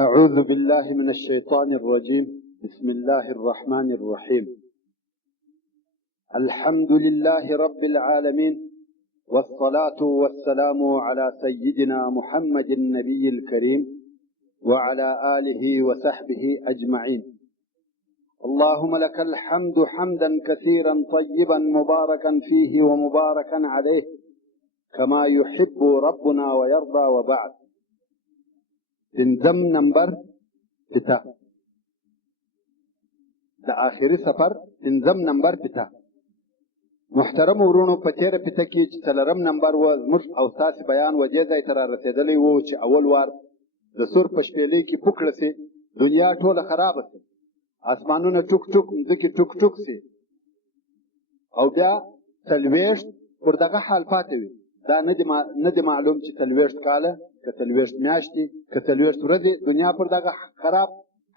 أعوذ بالله من الشيطان الرجيم. بسم الله الرحمن الرحيم. الحمد لله رب العالمين، والصلاة والسلام على سيدنا محمد النبي الكريم وعلى آله وصحبه أجمعين. اللهم لك الحمد حمدا كثيرا طيبا مباركا فيه ومباركا عليه كما يحب ربنا ويرضى. وبعد. پنځم نمبر پتا د آخري سفر پنځم نمبر پتا. محترم ورونو، په تیره پته کې چې څلورم نمبر و زموږ او ستاسې بیان و دې ځای ته را رسېدلی و چې اول وار د سور په شپېلۍ کې پوکړه سي، دنیا ټوله خرابه سي، اسمانونه ټوک ټوک، مځکې ټوک ټوک سي، او بیا 40 پر دغه حال پاتې وي. دا نه دی معلوم چې 40 کاله که 40 میاشتې که 40 ورځې دنیا پر دغه خراب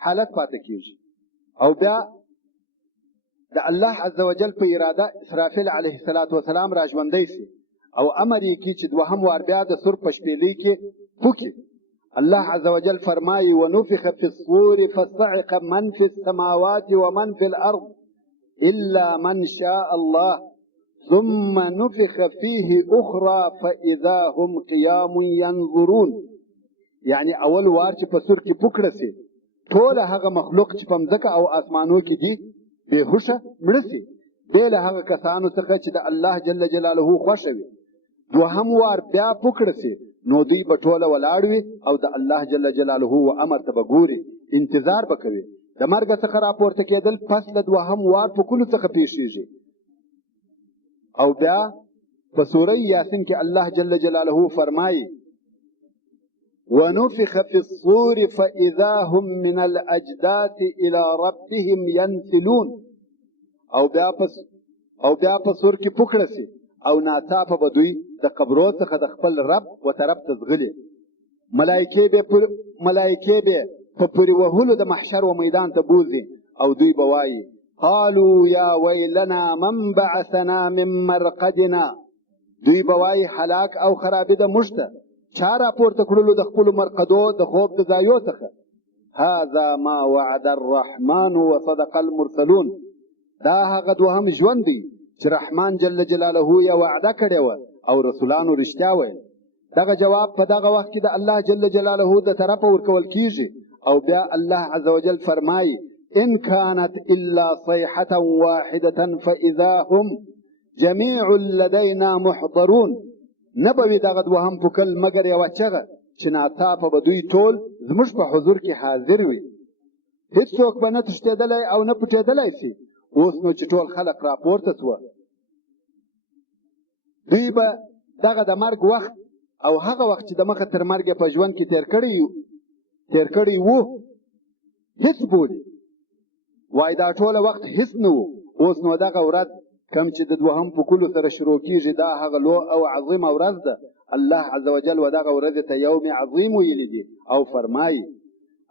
حالت پاتې کېږي. او بیا د الله عز وجل په اراده اسرافیل علیه السلام را ژوندی سي او امر یې کړي چې دوهم وار بیا د سور په شپېلۍ کې پوکي. الله عز وجل فرمایي: ونفخ في الصور فصعق من في السماوات ومن في الارض الا من شاء الله ثم نفخ فيه اخرى فاذا هم قيام ينظرون. یعنی اول وار چې په سور کې پوکړه سي، ټول هغه مخلوق چې په مځکه او اسمانو کې دي بېهوشه مړه سي، بې له هغه کسانو څخه چې د الله جل جلاله خوښه وي. دوهم وار بیا پوکړه سي، نو دوی به ټوله ولاړ وي او د الله جل جلاله و امر ته به ګوري، انتظار به کوي. د مرګ څخه راپورته کېدل پس له دوهم وار پوکلو څخه پیښیږي. او بیا په سوره یاسین کې الله جل جلاله فرمایي: ونفخ في الصور فإذا هم من الأجداث إلى ربهم ينسلون. او بیا په سور کې پوکړه سي او ناڅاپه به دوی د قبرو څخه د خپل رب و طرف ته ځغلي. ملایکې به په پورې وهلو د محشر و میدان ته بوځي او دوی به وایي: قالوا يا ويلنا من بعثنا من مرقدنا. دوی به وایي: هلاک او خرابي د موږ ته چا راپورته کړلو د خپلو مرقدو د خوب د ځایو څخه. هذا ما وعد الرحمن وصدق المرسلون. دا هغه دوهم ژوند دی چې رحمان جل جلاله یې وعده کړې وه او رسولانو رښتیا ویل. دغه جواب په دغه وخت کې د الله جل جلاله د طرفه ورکول کیږي. او بیا الله عز وجل فرمایي: إن كانت إلا صيحة واحدة فإذا هم جميع لدينا محضرون. نبوي دغه دوهم پوکل مگر یوه چغه چې ناڅاپه به دوی ټول زموږ په حضور کې حاضر وي. هېڅوک به نه تښتېدلی او نه پټېدلی سي. اوس نو چې ټول خلق راپورته سوه، دوی به دغه د مرګ وخت او هغه وخت چې د مخه تر مرګ په ژوند کې تیر کړی وو هېڅ بولي. وای دا ټوله وخت هېڅ نه وو. اوس نو دغه ورځ کم چې د دوهم پوکلو سره شروع کېږي، دا هغه لو او عظیمه ورځ ده. الله عز وجل و دغه ورځې ته یوم عظیم ویلی دي او فرمایي: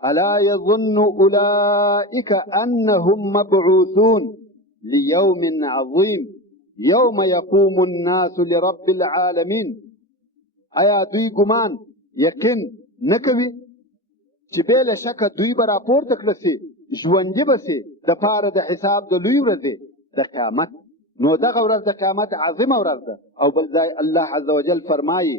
الا يظن اولئك انهم مبعوثون ليوم عظيم يوم يقوم الناس لرب العالمين. ایا دوی ګمان یقین نه کوي چې بې له شکه دوی به راپورته کړه سي، ژوندي به سي د پاره د حساب د لوی ورځې د قیامت. نو دغه ورځ د قیامت عظیمه ورځ ده. او بل ځای الله عز وجل فرمایي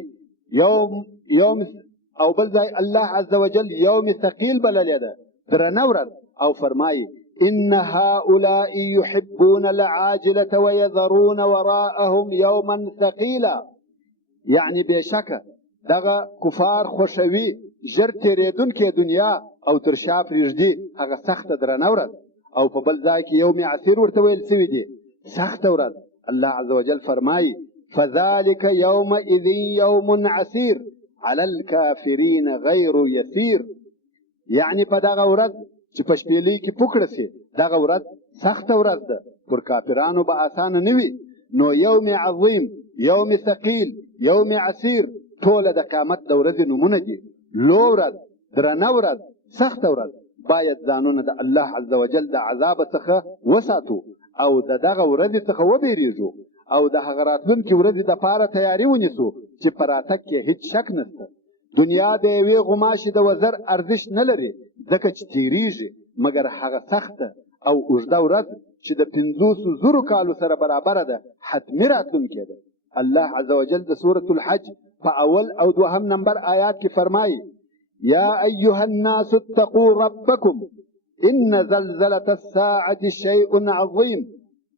الله عز وجل یوم ثقیل بللی ده، درنه ورځ. او فرمایي: ان هؤلاء يحبون العاجله ويذرون وراءهم يوما ثقيلا. یعنی بېشکه دغه کفار خوښوي ژر تېرېدونکې دنیا او تر شا پرېږدي هغه سخته درنه ورځ. او په بل ځای کې یوم عسیر ورته ویل سوي دي، سخته ورځ. الله عز وجل فرمایي: فذلك يومئذ يوم عسير على الكافرين غير يسير. یعنی په دغه ورځ چې په شپېلۍ کې پوکړه سي، دغه ورځ سخته ورځ ده، پر کافرانو به اسانه نه وي. نو یوم عظیم، یوم ثقیل، یوم عسیر ټوله د قیامت د ورځې نومونه دي. لو ورځ، درنه ورځ، سخته ورځ. باید ځانونه د الله عز وجل د عذاب څخه وساتو او د دغه ورځې څخه وبېرېږو او د هغه راتلونکې ورځې دپاره تیاري ونیسو چې په راتګ کې هېڅ شک نشته. دنیا د یوې غوماشې د وزر ارزښت نه لري ځکه چې تیریږي، مګر هغه سخته او اوږده ورځ چې د 500,000 کالو سره برابره ده حتمي راتلونکې ده. الله عز وجل د سورة الحج په اول او دوهم نمبر آیات کې فرمایي: یا ایها الناس اتقوا ربکم ان زلزلة الساعة شیء عظیم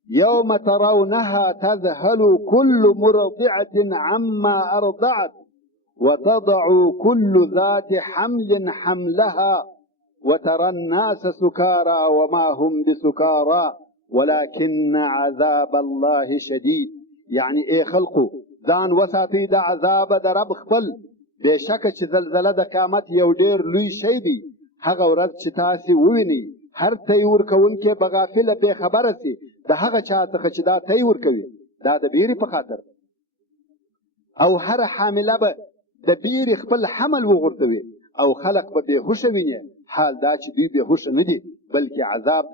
یوم ترونها تذهل كل مرضعة عما ارضعت وتضع كل ذات حمل حملها وترى الناس سكارى وما هم بسكارى ولكن عذاب الله شدید. یعنی ای خلقو ځان وساتئ د عذاب د رب خپل، بېشکه چې زلزله د قیامت یو ډېر لوی شی دی. هغه ورځ چې تاسې ووینئ هر تی ورکوونکی به غافله بې خبره سي د هغه چا څخه چې دا تی ورکوي، دا د بیرې په خاطر، او هر حامله به د بیرې خپل حمل وغورځوي او خلق به بېهوشه ویني. حال دا چې دوی بېهوشه نه دي بلکې عذاب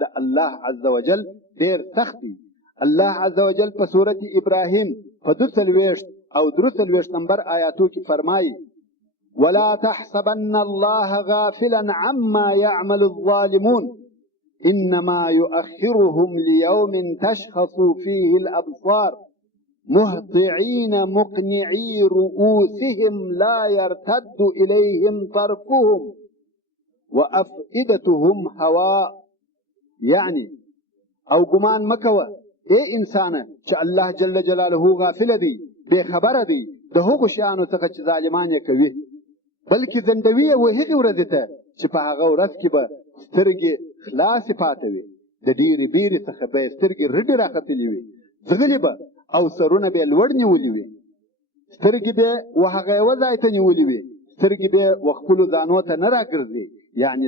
د الله عز وجل ډېر سخت دی. الله عز وجل په سورة ابراهیم په 42 او 43 نمبر آیاتو کې فرمایي: ولا تحسبن الله غافلا عما يعمل الظالمون انما يؤخرهم ليوم تشخص فيه الابصار مهطعين مقنعي رؤوسهم لا يرتد اليهم طرفهم وافئدتهم هواء. یعنی او ګمان مکوه ای انسانه چې الله جل جلاله غافل دی، بے خبره دی د هغو شیانو څخه چې ظالمان یې کوي، بلکې زندوي یې و هغې ورځې ته چې په هغه ورځ کې به سترګې خلاصې پاته وي، د ډېرې بیرې څخه به یې سترګې رډې راختلې وي، ځغلې به او سرونه به یې لوړ نیولي وي، سترګې به یې و هغه یوه ځای ته نیولي وي، سترګې به یې و خپلو دانو ته نه راګرځي. یعنې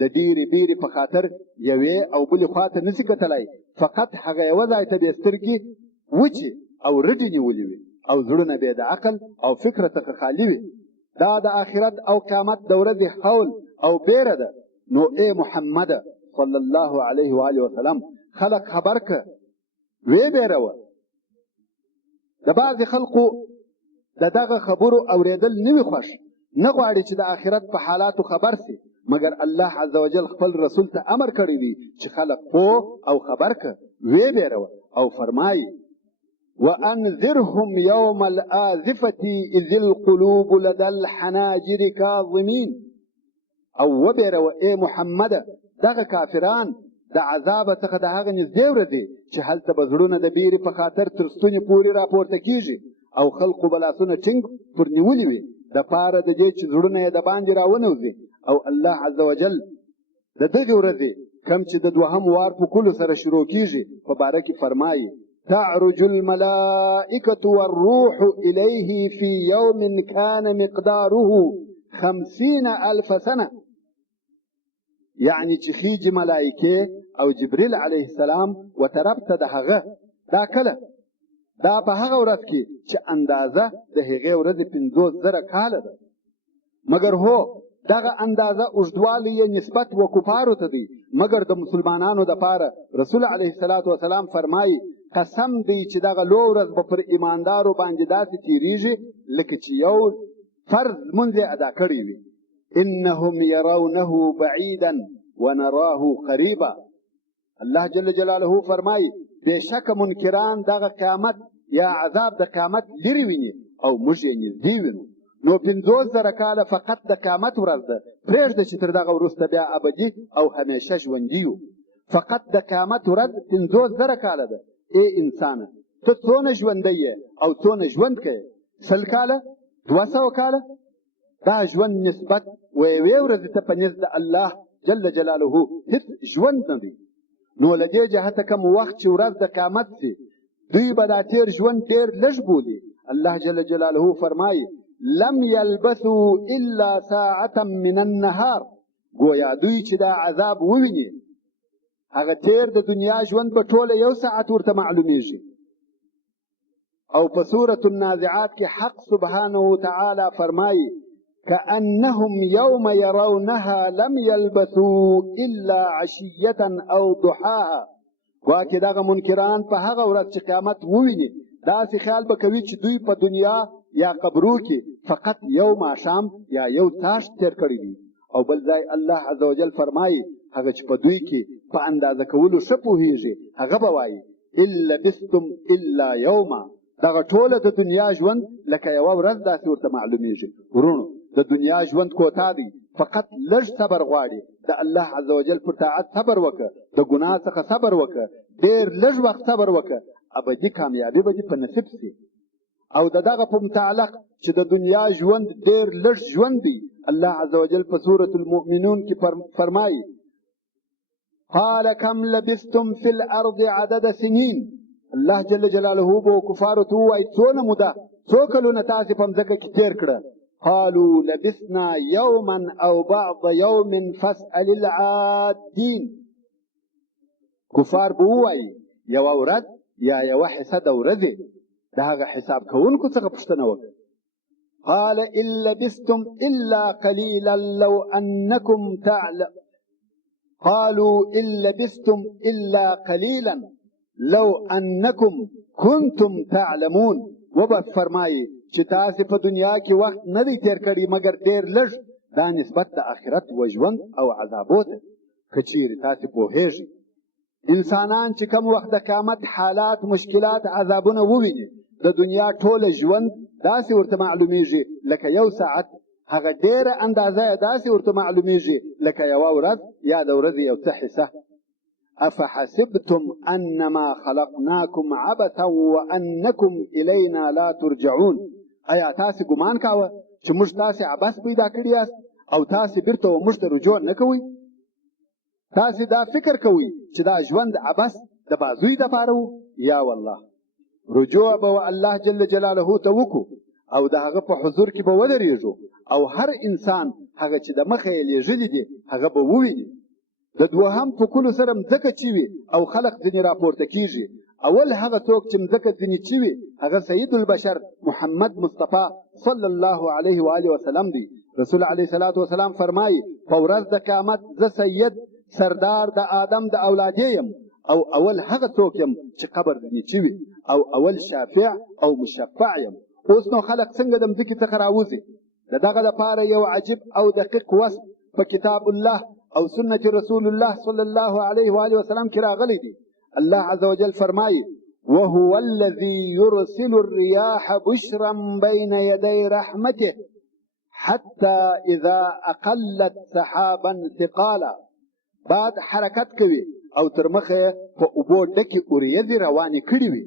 د ډېرې بیرې په خاطر یوې او بلې خواته نشي کتلی، فقط هغه یوه ځای ته به یې سترګې وچې او رډې نیولې وي او زړونه به د عقل او فکر څخه خالي وي. دا د آخرت او قیامت د ورځې حول او بیره ده. نو ای محمد صلی الله علیه و آله وسلم خلق خبر که وی بیروه. د بعضې خلقو د دغه خبرو اوریدل نه وي خوښ، نه غواړي چې د آخرت په حالاتو خبر سي، مګر الله عز وجل خپل رسول ته امر کړی دی چې خلق پوه او خبر که وی بیروه، او فرمایي: وأنذرهم يوم الآزفة إذ القلوب لدى الحناجر كاظمين. او وبیروه ای محمد دغه کافران د عذاب څخه د هغه نږدې ورځې چې هلته به زړونه د بیرې په خاطر تر ستوني پورې راپورته کېږي او خلقو به لاسونه ټینګ پر نیولي وي د پاره د دې چې زړونه یې د باندې راونوځي. او الله عز وجل د دغې ورځې کم چې د دوهم وار په کلو سره شروع کېږي په باره کې فرمایي: تعرج الملائكة والروح إليه في يوم كان مقداره 50,000 سنة. یعنی چې خیجی ملائکه او جبریل علیه السلام و طرف ته د هغه دا کله دا په هغه ورځ کې چې اندازه د هغې ورځې 50,000 کاله ده، مګر هو دغه اندازه اوږدوالی یې نسبت و کفارو ته دی، مګر د مسلمانانو دپاره رسول علیه السلام فرمایي: قسم دی چې دغه لو ورځ به پر ایماندارو باندې داسې تیریږي لکه چې یو فرض لمونځ یې ادا کړی وي. انهم يرونه بعیدا ونراه قریبا. الله جل جلاله فرمایي: بېشکه منکران دغه قیامت یا عذاب د قیامت لرې ویني او موږ یې نږدې وینو. نو 50,000 کاله فقط د قیامت ورځ ده، پرېږده چې تر دغه وروسته بیا ابدي او همیشه ژوندي یو. فقط د قیامت ورځ 50,000 کاله ده. ای انسانه ته څونه ژوندی یې او څونه ژوند کوې؟ 100 کاله 200 کاله؟ دا ژوند نسبت و یوې ورځې ته په نزد د الله جل جلاله هیڅ ژوند نه دی. نو له دې جهته کوم وخت چې ورځ د قیامت سي دوی به دا تېر ژوند ډېر لږ بولي. الله جل جلاله فرمایي: لم يلبثوا الا ساعة من النهار. گویا دوی چې دا عذاب وویني هغه تیر د دنیا ژوند په ټوله 1 ساعت ورته معلومیږي. او په سورة النازعات کې حق سبحانه وتعالى فرمایي: كأنهم يوم يرونها لم يلبثوا إلا عشية أو ضحاها. گواکې دغه منکران په هغه ورځ چې قیامت وویني داسې خیال به کوي چې دوی په دنیا یا قبرو کې فقط یو ماښام یا یو تاشت تیر کړی وي. او بل ځای الله عز وجل فرمایي هغه چې په دوی کې په اندازه کولو ښه پوهېږي هغه به وایي ان لبثتم الا یوما. دغه ټوله د دنیا ژوند لکه یوه ورځ داسې ورته معلومیږي. ورونو د دنیا ژوند کوتا دی، فقط لږ صبر غواړي. د الله عز وجل پر طاعت صبر وکړه، د ګناه څخه صبر وکړه، ډېر لږ وخت صبر وکړه، ابدي کامیابي به دې په نصیب سي. او د دغه په متعلق چې د دنیا ژوند ډېر لږ ژوند دی، الله عز وجل په سورة المؤمنون کې فرمایي قال كم لبثتم في الارض عدد سنين. الله جل جلاله به کفارو ته ووایي څونه موده، څو کلونه تاسې په مځکه کې تېر کړه. قالوا لبثنا يوما او بعض يوم فاسأل العادين. کفار به ووایي یوه ورځ یا یوه حصه د ورځې د هغه حساب کوونکو څخه پوښتنه وکړه. قال ان لبثتم الا قليلا لو انكم تعلم قالوا ان لبثتم الا قليلا لو انكم كنتم تعلمون. وبه فرمایي چې تاسې په دنیا کې وخت نه دی تیر کړی مګر ډېر لږ. دا نسبت د آخرت و ژوند او عذابو ته. که چیرې تاسې پوهېږئ انسانان چې کم وخت د قیامت حالات، مشکلات، عذابونه وویني، د دنیا ټوله ژوند داسې ورته معلومیږي لکه یو ساعت، هغه ډېره اندازه یې داسې ورته معلومیږي لکه یوه ورځ یا د ورځې یو څه حصه. افحسبتم انما خلقناکم عبثا وانکم الینا لا ترجعون. آیا تاسې ګمان کاوه چې موږ تاسې عبث پیدا کړي یاست او تاسې بیرته موږ ته رجوع نه کوئ؟ تاسې دا فکر کوئ چې دا ژوند عبث د بازوی دپاره و؟ یا والله رجوع به الله جل جلاله ته وکړو او د هغه په حضور کې به ودرېږو او هر انسان هغه چې د مخه یې لیږلي دي هغه به وویني. د دوهم پوکلو سره مځکه چوي او خلق ځینې راپورته کیږي. اول هغه څوک چې مځکه ځینې چوي هغه سید البشر محمد مصطفی صلی الله علیه و آله وسلم دی. رسول علیه الصلاة والسلام فرمایي په ورځ د قیامت زه سید سردار د آدم د اولادې یم او اول هغه څوک یم چې قبر ځینې چوي او اول شافع او مشفع یم. اوس نو خلق څنګه د مځکې څخه راوځي؟ د دغه لپاره یو عجیب او دقیق وصف په کتاب الله او سنت رسول الله صلی الله علیه و آله وسلم کې راغلی دی. الله عز وجل فرمایي وهو الذي يرسل الرياح بشرا بين يدي رحمته حتى اذا اقلت سحابا ثقالا. بعد حرکت کوي او تر مخه په اوبو ډکې اوریځې روانې کړي وي.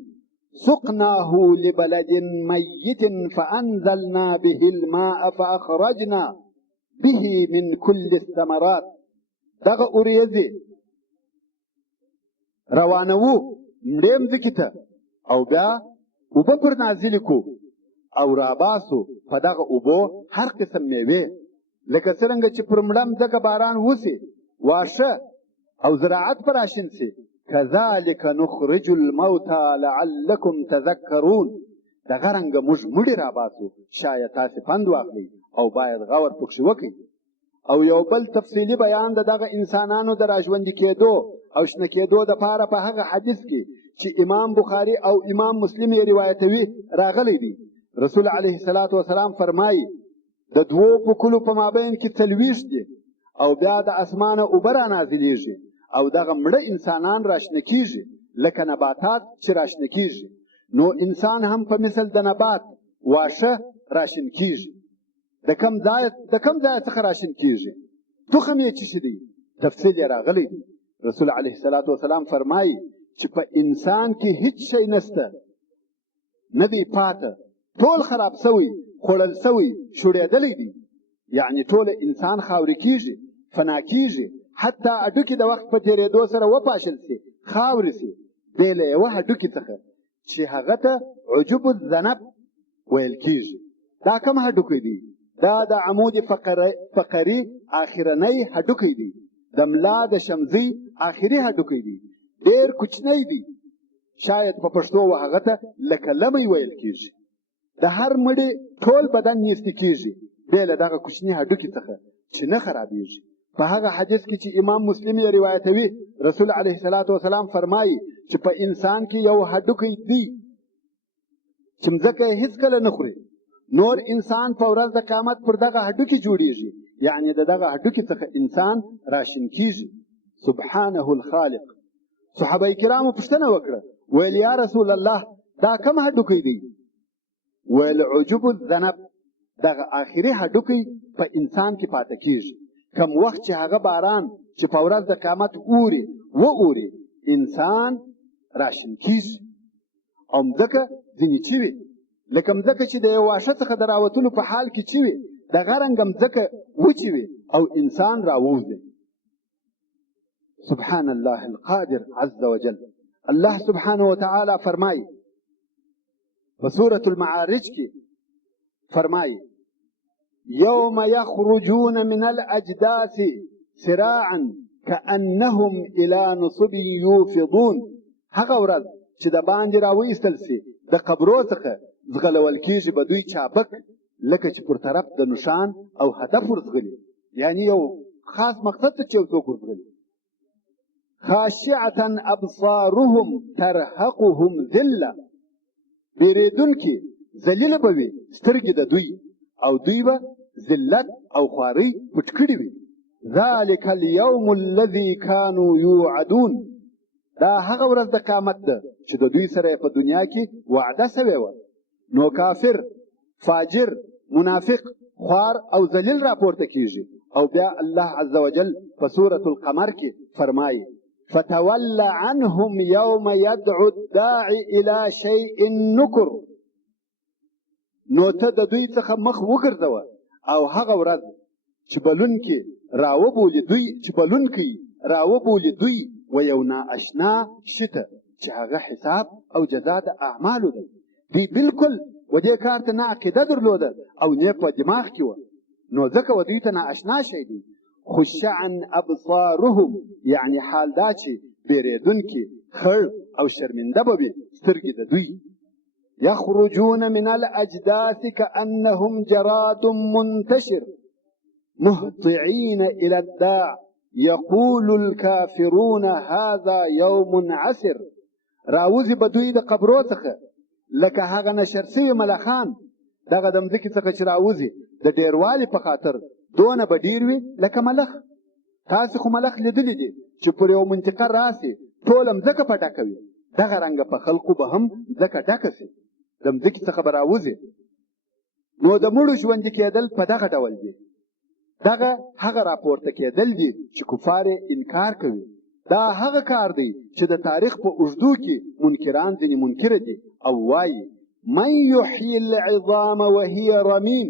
سقناه لبلد ميت فانزلنا به الماء فاخرجنا به من كل الثمرات. دغه اوریځې روانوو مړې مځکې ته او بیا اوبه پر نازلې کړو او راباسو په دغه اوبو هر قسم میوې، لکه څرنګه چې پر مړه مځکه باران وسي، واښه او زراعت پر راشین سي. کذلک نخرج الموتى لعلکم تذکرون. دغه رنګه موږ مړي راباسو شاید تاسې پند واخلئ او باید غور پکښې وکړئ. او یو بل تفصیلي بیان د دغه انسانانو د راژوندي کېدو او شنه کېدو دپاره په هغه حدیث کې چې امام بخاري او امام مسلم یې روایتوي راغلی دی. رسول علیه الصلاة والسلام فرمایي د دوو پوکلو په مابین کې 40 دي او بیا د اسمانه اوبه رانازلېږي او دغه مړه انسانان راشنه کېږي لکه نباتات چې راشنه کېږي. نو انسان هم په مثل د نبات واښه راشن کېږي. د کم ځای څخه راشن کېږي؟ تخم یې څه شی دی؟ تفصیل یې راغلی دی. رسول علیه الصلاة والسلام فرمایي چې په انسان کې هیڅ شی نسته، نه دی پاته، ټول خراب سوی، خوړل سوی، شوړېدلی دی. یعنی ټول انسان خاورې کېږي، فنا کېږي، حتی هډوکي د وخت په تېرېدو سره وپاشل سي، خاورې سي، بې له یوه هډوکي څخه چې هغه ته عجب الذنب ویل کېږي. دا کوم هډوکی دی؟ دا د عمود فقري آخرنی هډوکی دی. د ملا د شمزۍ آخري هډوکی دی. ډېر کوچنی دی. شاید په پښتو و هغه ته لکه لمی ویل کېږي. د هر مړي ټول بدن نیستي کېږي بې له دغه کوچني هډوکي څخه چې نه خرابېږي. په هغه حدیث کې چې امام مسلم یې روایتوي، رسول علیه الصلاة والسلام فرمایي چې په انسان کې یو هډوکی دی چې مځکه یې هېڅکله نه خوري. نور انسان په ورځ د قیامت پر دغه هډوکي جوړیږي، یعنی د دغه هډوکي څخه انسان راشین کیږي. سبحانه الخالق. صحابه کرامو پوښتنه وکړه، ویل یا رسول الله دا کوم هډوکی دی؟ ویل عجب الذنب، دغه آخري هډوکی په انسان کې پاتې کیږي. کم وخت چې هغه باران چې په ورځ د قیامت اوري انسان راشین کیږي. او مځکه ځینې چې وي لکه مځکه چې د یو واښه څخه د راوتلو په حال کې چې وي دغه رنګه مځکه وچې وي او انسان راووځي. سبحان الله القادر عز وجل. الله سبحانه وتعالى فرمایي په سورة المعارج کې فرمایي یوم یخرجون من الاجداث سراعا كأنهم الى نصب یوفضون. هغه ورځ چې د باندې راویستل سي د قبرو څخه ځغلول کېږي به دوی چابک لکه چې پر طرف د نشان او هدف ورځغلي، یعنی یو خاص مقصد ته چې یو څوک ورځغلي. خاشعة ابصارهم ترهقهم ذله، بیریدونکي ذلیله به وي سترګې د دوی او دوی به ذلت او خوارۍ پټ کړي وي. ذلك اليوم الذي كانوا يوعدون. دا هغه ورځ د قیامت ده چې د دوی سره په دنیا کې وعده سوې وه. نو کافر، فاجر، منافق، خوار او ذلیل راپورته کیږي. او بیا الله عز وجل په سورة القمر کې فرمایي فتول عنهم يوم يدعو الداعي الى شيء نكر. نو ته د دوی څخه مخ وګرځوه او هغه ورځ چې بلونکي راوبولي دوی و یو نااشنا شته چې هغه حساب او جزا د اعمالو ده. دوی بالکل و دې کار ته نه عقیده درلوده او نه په دماغ کې وه، نو ځکه و دوی ته نااشنا شی دی. خشعا ابصارهم، یعنی حال دا چې بیریدونکي خړ او شرمنده به وي سترګې د دوی. یخرجون من الاجداث كأنهم جراد منتشر مهطعين الى الداع یقول الكافرون هذا یوم عسر. راوځي به دوی د قبرو څخه لکه هغه نشر سوي ملخان. دغه د مځکې څخه چې راوځي د ډیروالي په خاطر دونه به ډیر وي لکه ملخ. تاسې خو ملخ لیدلی دي چې پر یو منطقه راسي ټوله مځکه په ډکه وي، دغه رنګه په خلقو به هم ځکه ډکه سي، د مځکې څخه به راوځي. نو د مړو ژوندي کېدل په دغه ډول دي. دغه هغه راپورته کېدل دي چې کفار انکار کوي. دا هغه کار دی چې د تاریخ په اوږدو کې منکران ځینې منکره دي او وایي من یحیي العظام وهي رمیم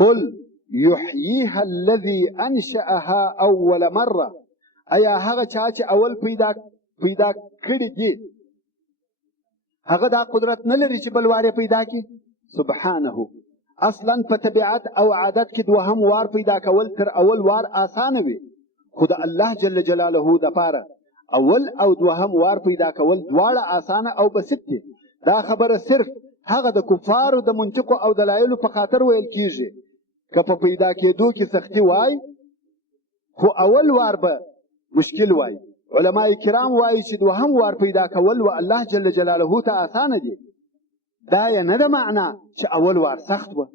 قل یحییها الذي انشأها اول مره. ایا هغه چا چې اول پیدا کړي دي هغه دا قدرت نه لري چې بل وار پیدا کړي؟ سبحانه. اصلا په طبیعت او عادت کې دوهم وار پیدا کول تر اول وار آسانه وي، خو د الله جل جلاله دپاره اول او دوهم وار پیدا کول دواړه آسانه او بسیط دي. دا خبره صرف هغه د کفارو د منطقو او دلایلو په خاطر ویل کیږي. که په پیدا کېدو کې سختي وای خو اول وار به مشکل وای. علماء کرام وایي چې دوهم وار پیدا کول و الله جل جلاله ته آسانه دي. دا یې نه ده معنا چې اول وار سخت و،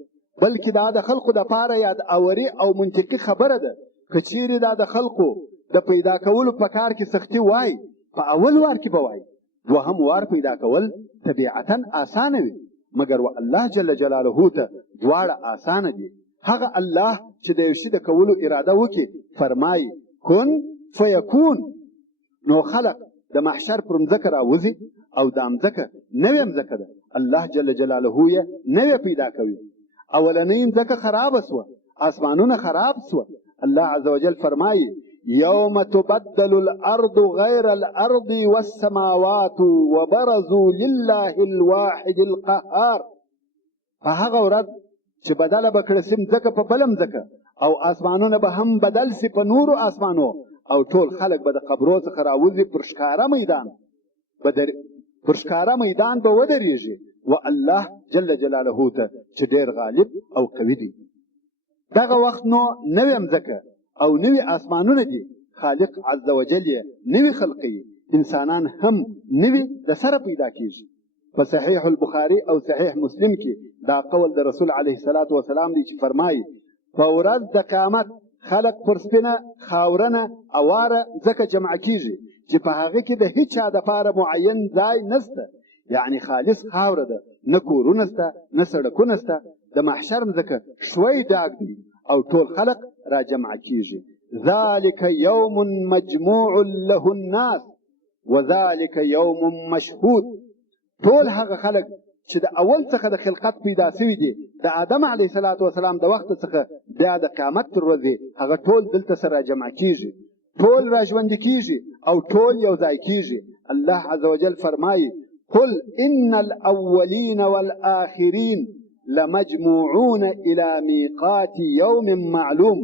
بلکې دا د خلقو دپاره یاد اوري او منطقي خبره ده. که چیرې دا د خلقو د پیدا کولو په کار کې سختي وای په اول وار کې به وای، دوهم وار پیدا کول طبیعتا آسانه وي، مګر و الله جل جلاله ته دواړه آسانه دي. هغه الله چې د یو شي د کولو اراده وکړي فرمایي کن فیکون. نو خلق د محشر پر مځکه راوځي او دا مځکه نوې مځکه ده، الله جل جلاله یې نوې پیدا کوي. اولنۍ مځکه خرابه سوه، آسمانونه خراب سوه. الله عز وجل فرمایي یوم تبدل الارض غیر الارض والسماوات وبرزوا لله الواحد القهار. په هغه ورځ چې بدله به کړه سي مځکه په بله مځکه او آسمانونه به هم بدل سي په نورو آسمانو او ټول خلک به د قبرو څخه راوځي پر ښکاره میدان به ودرېږي و الله جل جلاله ته چې ډېر غالب او قوي دی. دغه وخت نو نوې مځکه او نوې آسمانونه دي، خالق عز وجل یې نوې خلقي، انسانان هم نوې د سره پیدا کېږي. په صحیح البخاري او صحیح مسلم کې دا قول د رسول علیه الصلاة والسلام دی چې فرمایي په ورځ د قیامت خلق پر سپینه خاورنه اواره ځکه جمع کیږي چې په هغه کې د هیڅ چا دپاره معین ځای نسته، یعنی خالص خاوره ده، نه کورونه سته نه سړکونه سته، د محشر مځکه شوی ډاک دی او ټول خلق را جمع کیږي. ذلك یوم مجموع له الناس وذلك یوم مشهود. ټول هغه خلق چې د اول څخه د خلقت پیدا سوي دي د آدم علیه الصلاة والسلام د وخت څخه بیا د قیامت تر ورځې هغه ټول دلته سره جمع کیږي، ټول را ژوندي کیږي او ټول یو ځای کیږي. الله عز وجل فرمایي قل ان الاولین والآخرین لمجموعون الى میقات یوم معلوم.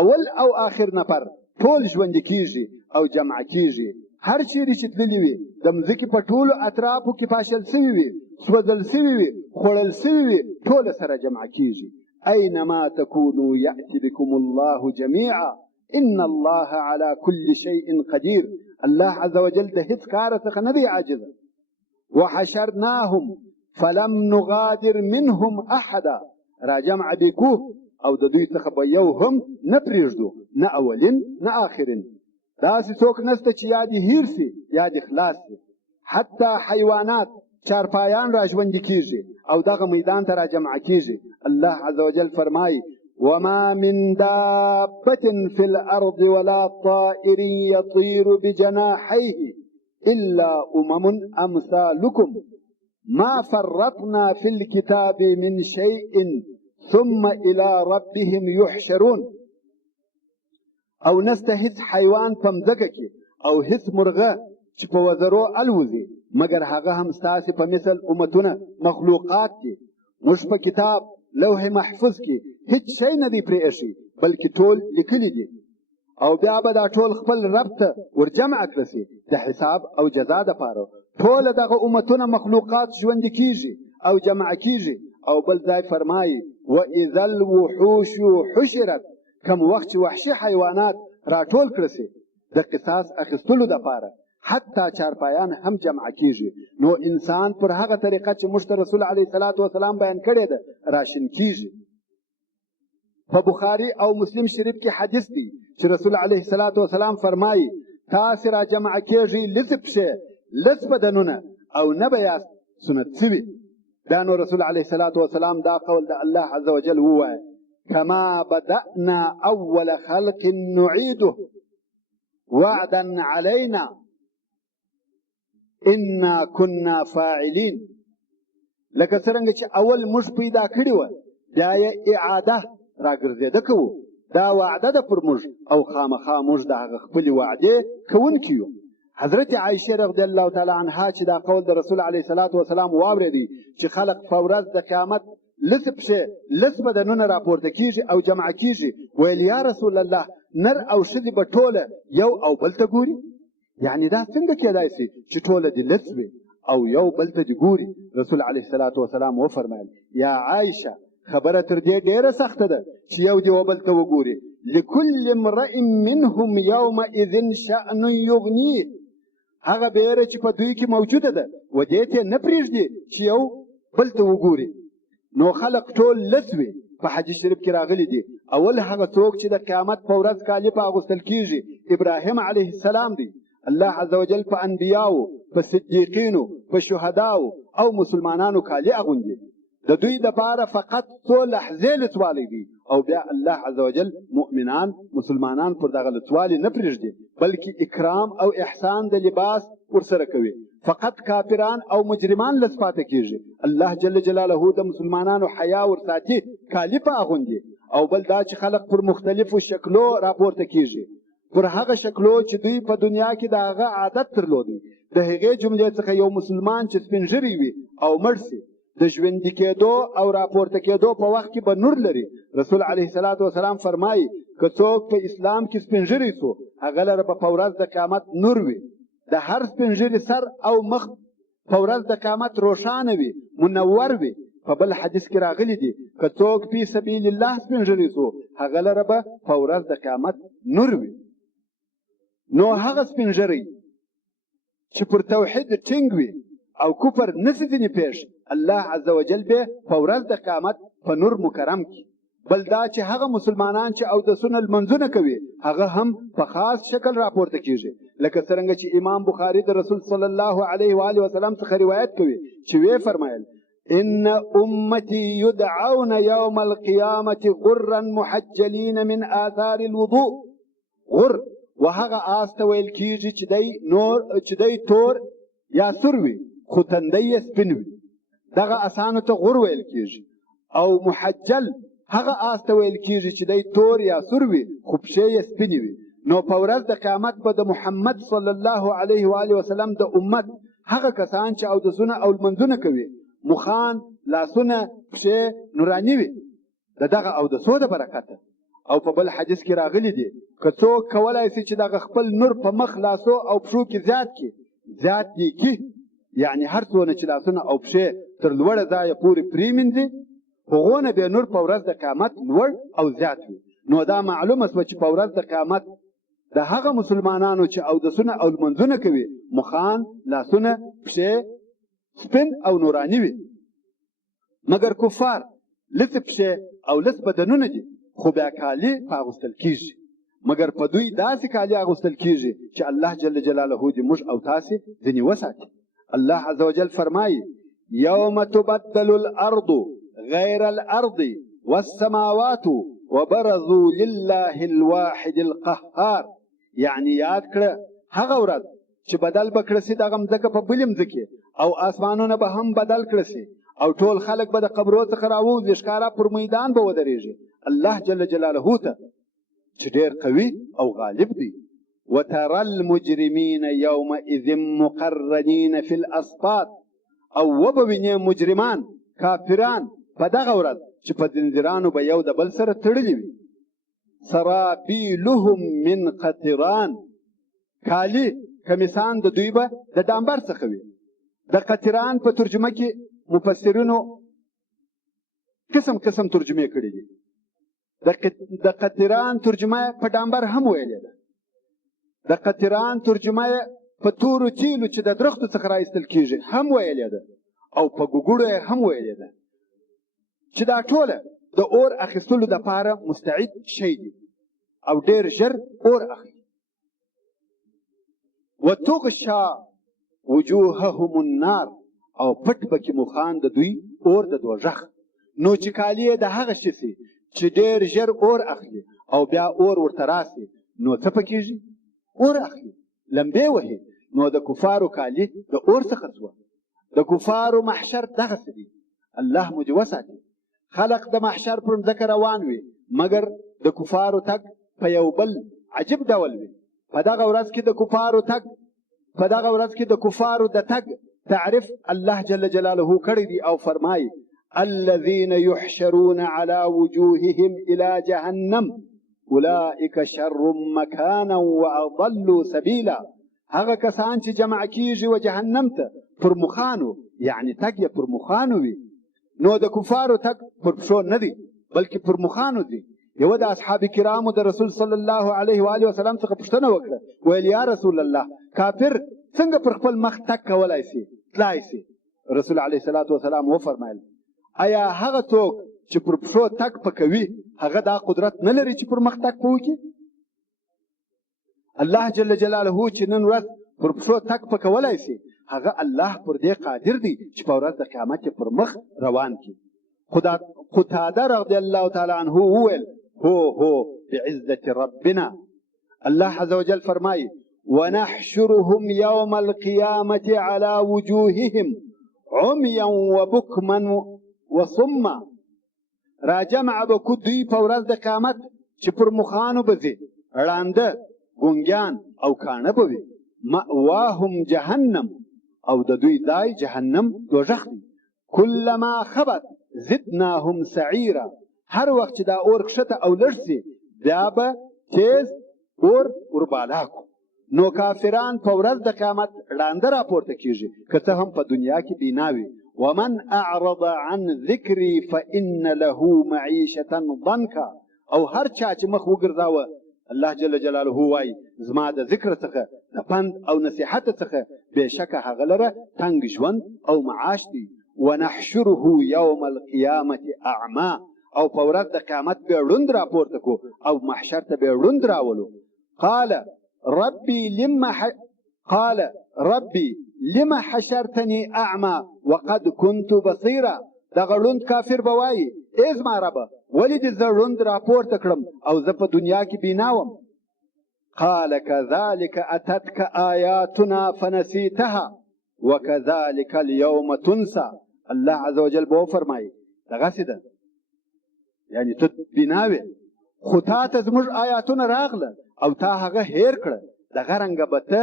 اول او آخر نفر ټول ژوندي کیږي او جمع کیږي. هر چیرې چې تللي وي د مځکې په ټولو اطرافو کې پاشل سوي وي، سوځل سوي وي، خوړل سوي وي، ټوله سره جمع کیږي. اینما تکونوا یأتی بکم الله جمیعا ان الله على كل شيء قدیر. الله عز وجل د هیڅ کار څخه نه دی عاجز. وحشرناهم فلم نغادر منهم احدا. را جمع بکوه او د دوی څخه به یو هم نه پرېږدو، نه اولین نه آخرین. داسې څوک نسته چې یا دې هیر سي یا دې خلاص سي. حتی حیوانات چارپایان را ژوندي کیږي او دغه میدان ته را جمع کیږي. الله عز وجل فرمایي وما من دابة في الأرض ولا طائر يطير بجناحيه إلا أمم أمثالكم ما فرطنا في الكتاب من شيء ثم إلى ربهم يحشرون. او نسته هیڅ حیوان په مځکه کې او هیڅ مرغه چې په وزرو الوزي مګر هغه هم ستاسې په مثل امتونه مخلوقات دي. موږ په کتاب لوح محفوظ کې هیڅ شی نه دی پرې ایښی بلکې ټول لیکلي دي او بیا به دا ټول خپل رب ته ورجمع کړسي د حساب او جزا دپاره. ټوله دغه امتونه مخلوقات ژوندي کیږي او جمع کیږي. او بل ځای فرمایي واذا الوحوش حشرت. کم وخت چې وحشي حیوانات راټول کړسي د قصاص اخیستلو دپاره حتی چارپایان هم جمع کیږي. نو انسان پر هغه طریقه چې موږ ته رسول علیه الصلاة والسلام بیان کړې ده راشن کیږي. په بخاري او مسلم شریف کې حدیث دی چې رسول علیه الصلاة والسلام فرمایي تاسې را جمع کیږي لږ پښې لږ بدنونه او نه به یاست سنت سوي. دا نو رسول علیه الصلاة والسلام دا قول د الله عز وجل ووایه كما بدأنا أول خلق نعيده وعدا علينا إنا كنا فاعلين. لکه څرنګه چې اول موږ پیدا کړي وه بیا یې اعاده راګرځېده کوو. دا وعده ده پر موږ او خامخا موږ د هغه خپلې وعدې کوونکي یو. حضرت عایشه رضی الله تعالی عنها چې دا قول د رسول علیه الصلاة والسلام واورېدی چې خلق په ورځ د قیامت لس پښې لس بدنونه راپورته کیږي او جمع کیږي. ویل یا رسول الله نر او ښځې به ټوله یو او بل ته ګوري؟ یعنی دا څنګه کېدای سي چې ټوله دې لس وي او یو بل ته دې ګوري؟ رسول علیه الصلاة والسلام وفرمایل یا عایشه خبره تر دې ډېره سخته ده چې یو دې وبل ته وګوري. لکل امرئ منهم یومئذ شأن یغنیه. هغه بیره چې په دوی کې موجوده ده و دې ته نه پرېږدي چې یو بل ته وګوري. نو خلق ټول لس وي. په حدیث شریف کې راغلی دي اول هغه څوک چې د قیامت په ورځ کالي په اغوستل کیږي ابراهیم علیه السلام دی. الله عز وجل په انبیاو په صدیقینو په شهداو او مسلمانانو کالي اغوندي. د دوی دپاره فقط څو لحظې لڅوالی دی او بیا الله عز وجل مؤمنان مسلمانان پر دغه لڅوالي نه پرېږدي بلکې اکرام او احسان د لباس ورسره کوي. فقط کافران او مجرمان لس پاته کیږي. الله جل جلاله د مسلمانانو حیا ورساتي کالي په اغوندي. او بل دا چې خلق پر مختلفو شکلو راپورته کیږي پر هغه شکلو چې دوی په دنیا کې د هغه عادت درلودي. د هغې جملې څخه یو مسلمان چې سپین ږیری وي او مړ سي د ژوندي کېدو او راپورته کېدو په وخت کې به نور لري. رسول علیه الصلاة والسلام فرمایي که څوک په اسلام کې سپین ږیری سو هغه لره به په ورځ د قیامت نور وي. د هر سپین ږیري سر او مخ په ورځ د قیامت روښانه وي منور وي. په بل حدیث کې راغلی دي که څوک فی سبیل الله سپین ږیری سو هغه لره به په ورځ د قیامت نور وي. نو هغه سپین ږیری چې پر توحید ټینګ وي او کفر نسی ځینې پیښ الله عز وجل به په ورځ د قیامت په نور مکرم کی. بل دا چې هغه مسلمانان چې اودسونه لمنځونه کوي هغه هم په خاص شکل راپورته کیږي، لکه څرنګه چې امام بخاري د رسول صلی الله علیه و آله وسلم څخه روایت کوي چې وی فرمایل ان امتي يدعون يوم القيامه غرا محجلين من آثار الوضوء. غر وهغه آسته ویل کیږي چې دی تور یا سور وي خو تندی یې سپین وي، دغه اسانو ته غر ویل کیږي. او محجل هغه آسته ویل کیږي چې دی تور یا سور وي خو پښې یې سپینې وي. نو په ورځ د قیامت به د محمد صلی الله علیه و آله وسلم د امت هغه کسان چې اودسونه او لمنځونه کوي مخان لاسونه پښې نوراني وي د دغه اودسو د برکته. او په بل حدیث کې راغلی دی که څوک کولی شي چې دغه خپل نور په مخ لاسو او پښو کې زیات دی کی، یعنی هر څونه چې لاسونه او پښې تر لوړه ځایه پورې پریمنځي هغونه به نور په ورځ د قیامت لوړ او زیات وي. نو دا معلومه شوه چې په ورځ د قیامت د هغه مسلمانانو چې اودسونه او لمنځونه کوي مخان لاسونه پښې سپین او نوراني وي. مګر کفار لس پښې او لس بدنونه دي خو بیا کالي په اغوستل کیږي، مګر په دوی داسې کالي اغوستل کیږي چې الله جل جلاله دې موږ او تاسې ځینې وساتي. الله عز وجل فرمایي یوم تبدل الارض غیر الارض والسماوات وبرزوا لله الواحد القهار. یعنی یاد کړه هغه ورځ چې بدل به کړه سي دغه مځکه په بلې مځکې او آسمانونه به هم بدل کړه سي او ټول خلک به د قبرو څخه راووځي، ښکاره پر میدان به ودرېږي الله جل جلاله ته چې ډېر قوي او غالب دی. وترى المجرمین یومئذ مقرنین فی الاسفاد. او وبوینې مجرمان کافران په دغه ورځ چې په زنځیرانو به یو د بل سره تړلي وي. سرابیلهم من قطران. کالي کمیسان د دوی به د ډامبر څخه وي. د قطران په ترجمه کې مفسرینو قسم قسم ترجمه کړي دي. د قطران ترجمه په ډامبر هم ویلې ده، د قطران ترجمه په تورو تیلو چې د درختو څخه راایستل کیږي هم ویلې ده، او په ګوګړو هم ویلې ده چې دا ټوله د اور اخیستلو دپاره مستعد شی دي او ډېر ژر اور اخلي. وتغشا وجوههم النار. او پټ پکې مخان د دوی اور د دوژخ. نو چې کالي یې د هغه شي سي چې ډېر ژر اور اخلي او بیا اور ورته راسي نو څه پکېږي؟ اور اخلي، لمبې وهي. نو د کفارو کالي د اور څخه شوه. د کفارو محشر دغسې دی، الله مو دې وساتي. خلق د محشر پر مځکه روان وي، مګر د کفارو تګ په یو بل عجیب ډول وي. په دغه ورځ کې د کفارو د تګ تعرف الله جل جلاله کړی دی او فرمایي الذين يحشرون على وجوههم الى جهنم اولئك شر مكانا واضل سبيلا. هغه کسان چې جمع کیږي و جهنم ته پر مخانو، یعنی تګ یې پر مخانو وي. نو د کفارو تګ پر پښو نه دی بلکې پر مخانو دی. یو د اصحاب کرامو د رسول صلی الله علیه و آله وسلم څخه پوښتنه وکړه، ویل یا رسول الله کافر څنګه پر خپل مخ تګ کولی سي تلای سي؟ رسول علیه الصلاة وسلام وفرمایل آیا هغه څوک چې پر پښو تګ پکوي هغه دا قدرت نه لري چې پر مخ تګ پوکي؟ الله جل جلاله چې نن ورځ پر پښو تګ پکولی سي هغه الله پر دې قادر دی چې په ورځ د قیامت پر مخ روان کی. قتاده رضی الله تعالی عنه وویل هو بعزة ربنا. الله عز وجل فرمایي ونحشرهم يوم القيامة على وجوههم عميا وبكما وصما. را جمع بکو دوی په ورځ د قیامت چې پر مخانو به ځي ړانده ګونګیان او کاڼه به وي. مأواهم جهنم. او د دوی ځای جهنم دوژخ دی. کلما خبت زدناهم سعیرا. هر وخت چې دا اور کښته او لږ سي بیا به تیز اور وربالا کو. نو کافران په ورځ د قیامت ړانده راپورته کیږي که څه هم په دنیا کې بینا وي. ومن اعرض عن ذکري فان له معیشة ضنکا. او هر چا چې مخ وګرځاوه الله جل جلاله وایي زما د ذکر څخه د پند او نصیحت څخه بېشکه هغه لره تنګ ژوند او معاش دی. ونحشره یوم القیامة اعما، او په ورځ د قیامت به ړوند راپورته کو او محشر ته به ړوند راولو. قال ربي لما حشرتني اعمى وقد كنت بصيرا. دغه ړوند کافر به وایي ای زما ربه ولې دې زه ړوند راپورته کړم او زه په دنیا کې بینا وم. قال كذلك اتتك آیاتنا فنسیتها وكذلك اليوم تنسى. الله عز وجل به وفرمایي دغسې ده، یعنی ته بینا وې خو تا ته زموږ آیاتونه راغله او تا هغه هیر کړه، دغه رنګه به ته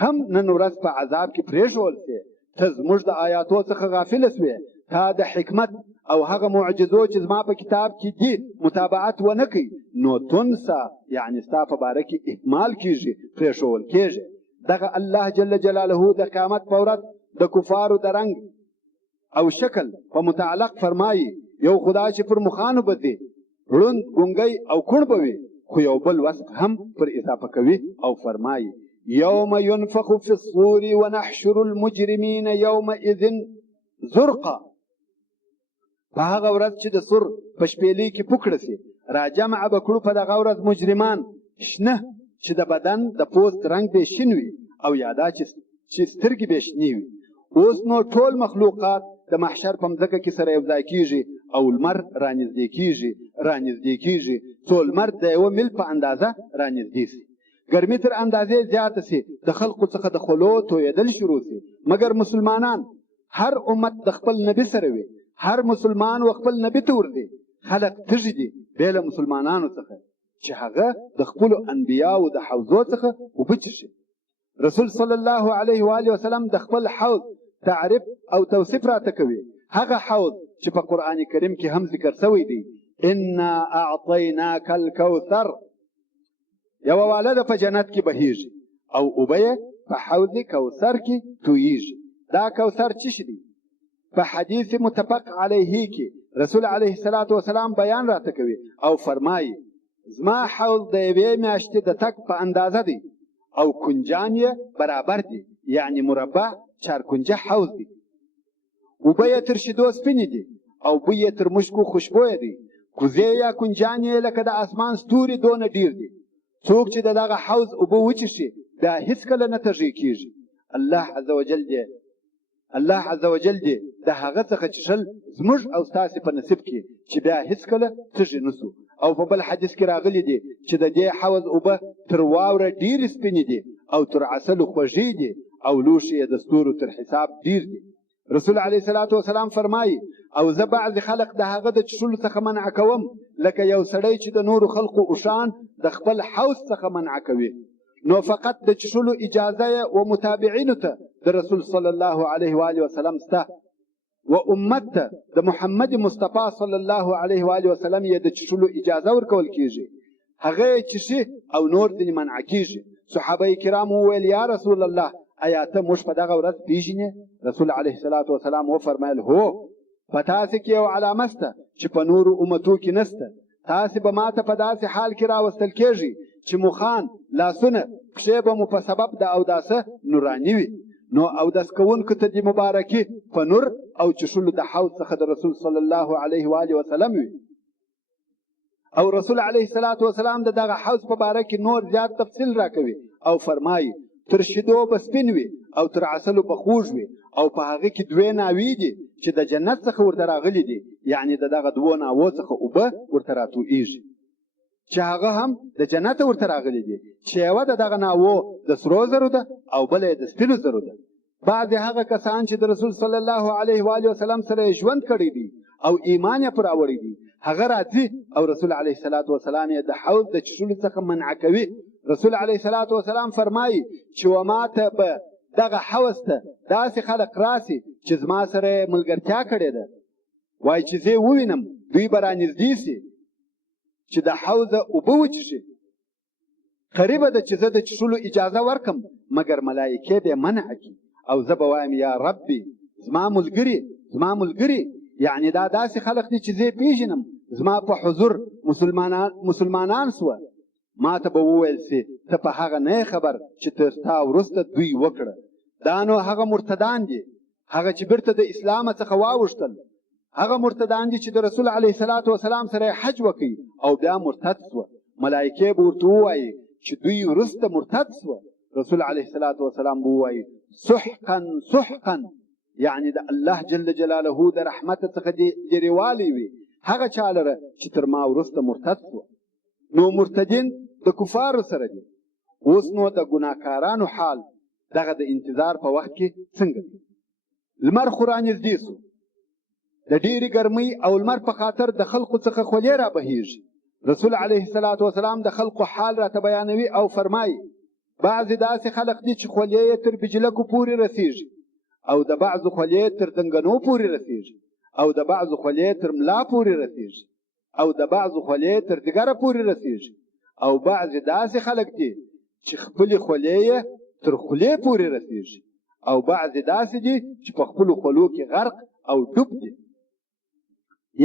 هم نن ورځ په عذاب کې پرېښول سې. ته زموږ د آیاتو څخه غافله سوې، تا د حکمت او هغه معجزو چې زما په کتاب کې دي متابعت ونه کوي، نو تنسا یعنی ستا په باره کې اهمال کېږي، پرېښول کېږي. دغه الله جل جلاله د قیامت په ورځ د کفارو د رنګ او شکل په متعلق فرمایي یو خدا چې پر مخانو به ځي ړوند ګونګی او کوڼ به وي، خو یو بل وصف هم پر اضافه کوي او فرمایي یوم ينفخ في الصور ونحشر المجرمین یومئذ زرقا. په هغه ورځ چې د سور په شپېلۍ کې پوکړه سي راجمع به کړو په دغه ورځ مجرمان شنه چې د بدن د پوست رنګ به شین وي او یا دا چې سترګې به شنې وي. اوس نو ټول مخلوقات د محشر په مځکه کې سره یوځای کېږي او لمر رانږدې کېږي څو لمر د یوه میل په اندازه رانږدې سي. ګرمي تر اندازې زیاته سي، د خلقو څخه د خولو تویدل شروع سي. مګر مسلمانان هر امت د خپل نبي سره وي، هر مسلمان و خپل نبي ته ورځي. خلق تږي دي بې له مسلمانانو څخه چې هغه د خپلو انبیاو د حوضو څخه اوبه څښي. رسول صلی الله علیه و آله وسلم د خپل حوض تعریف او توصیف راته کوي. هغه حوض چې په قرآن کریم کې هم ذکر شوی دی، انا اعطیناک الکوثر، یوه واله ده په جنت کې بهیږي او اوبه یې په حوض کوثر کې تویږي. دا کوثر څه شی دی؟ په حدیث متفق علیه کې رسول علیه الصلاة والسلام بیان راته کوي او فرمایي زما حوض د یوې میاشتې د تک په اندازه دی او کنجان یې برابر دي، یعنی مربع چارکنجه حوض دی. اوبه یې تر شیدو سپینې دي او بوی یې تر مشکو خوشبویه دی. کوزې یا کنجان یې لکه د اسمان ستوري دونه ډیر دي. څوک چې د دغه حوض اوبه وڅښي بیا هیڅکله نه تږی کېږي. الله عز وجل دې د هغه څخه څښل زموږ او ستاسې په نصیب کې چې بیا هیڅکله تږي نه سو. او په بل حدیث کې راغلی دی چې د دې حوض اوبه تر واوره ډېرې سپینې دي او تر عسلو خوږې دي او لوښي یې د ستورو تر حساب ډېر دي. رسول علیه الصلاة والسلام فرمایي او زه بعضې خلق د هغه د څښلو څخه منع کوم لکه یو سړی چې د نورو خلقو اوښان د خپل حوض څخه منع کوي. نو فقط د څښلو اجازه یې و متابعینو ته د رسول صلی الله علیه و آله وسلم سته و امت ته د محمد مصطفی صلی الله علیه و آله وسلم یې د څښلو اجازه ورکول کېږي. هغه یې څښي او نور ځینې منع کېږي. صحابه کرام وویل یا رسول الله ایا ته موږ په دغه ورځ پیژنې؟ رسول علیه الصلاة والسلام وفرمایل هو، په تاسې کې یو علامه شته چې په نورو امتو کې نشته. تاسې به ماته په داسې حال کې راوستل کېږي چې مخان لاسونه پښې به مو په سبب د اوداسه نوراني وي. نو اودس کوونکو ته د مبارکي په نور او څښلو د حوض څخه د رسول صلی الله علیه و آله وسلم وي. او رسول علیه الصلاة والسلام د دغه حوض په باره کې نور زیات تفصیل راکوي او فرمایي تر شیدو به سپین وي او تر عسلو به خوږ وي او په هغه کې دوې ناوې دي چې د جنت څخه ورته راغلي دي، یعنی د دغه دوو ناوو څخه اوبه ورته راتویږي چې هغه هم د جنت ورته راغلي دي چې یوه د دغه ناوو د سرو زرو ده او بله یې د سپینو زرو ده. بعضې هغه کسان چې د رسول صلی الله علیه و آله وسلم سره یې ژوند کړی دی او ایمان یې پرې راوړی دی هغه راځي او رسول علیه الصلاة والسلام یې د حوض د څښلو څخه منع کوي. رسول علیه الصلاة والسلام فرمایي چې وما ته به دغه حوض ته داسې خلق راسي چې زما سره یې ملګرتیا کړې ده، وایي چې زه یې ووینم دوی به رانږدې سي چې د حوضه اوبه وڅښي. قریبه ده چې زه د څښلو اجازه ورکم مګر ملایکې به منع کړي او زه به وایم یا ربي زما ملګري یعنی دا داسې خلق دي چې زه یې پیژنم، زما په حضور مسلمانان سوه ما ته به وویل سي ته په هغه نه خبر چې تر تا وروسته دوی وکړه. دا نو هغه مرتدان دي، هغه چې بیرته د اسلام څخه واوښتل، هغه مرتدان دي چې د رسول علیه الصلاة والسلام سره حج وکړي او بیا مرتد سوه. ملایکې به ورته ووایي چې دوی وروسته مرتد سوه. رسول علیه الصلاة والسلام به ووایي سحقا سحقا، یعنی د الله جل جلاله د رحمت څخه لرېوالی وي هغه چا لره چې تر ما وروسته مرتد سوه. نو مرتدین د کفارو سره دي. اوس نو د ګناهکارانو حال دغه د انتظار په وخت کې څنګه دی؟ لمر خو رانږدې سو، د ډېرې ګرمۍ او لمر په خاطر د خلقو څخه خولې را بهیږي. رسول علیه الصلاة والسلام د خلقو حال راته بیانوي او فرمایي بعضې داسې خلق دي چې خولې یې تر بجلکو پورې رسیږي، او د بعضو خولې تر دنګنو پورې رسیږي، او د بعضو خولې تر ملا پورې رسیږي، او د بعضو خولې تر دګره پورې رسیږي، او بعضې داسې خلق دي چې خپلې خولې یې تر خولې پورې رسیږي، او بعضې داسې دي چې په خپلو خولو کې غرق او ډوب دي.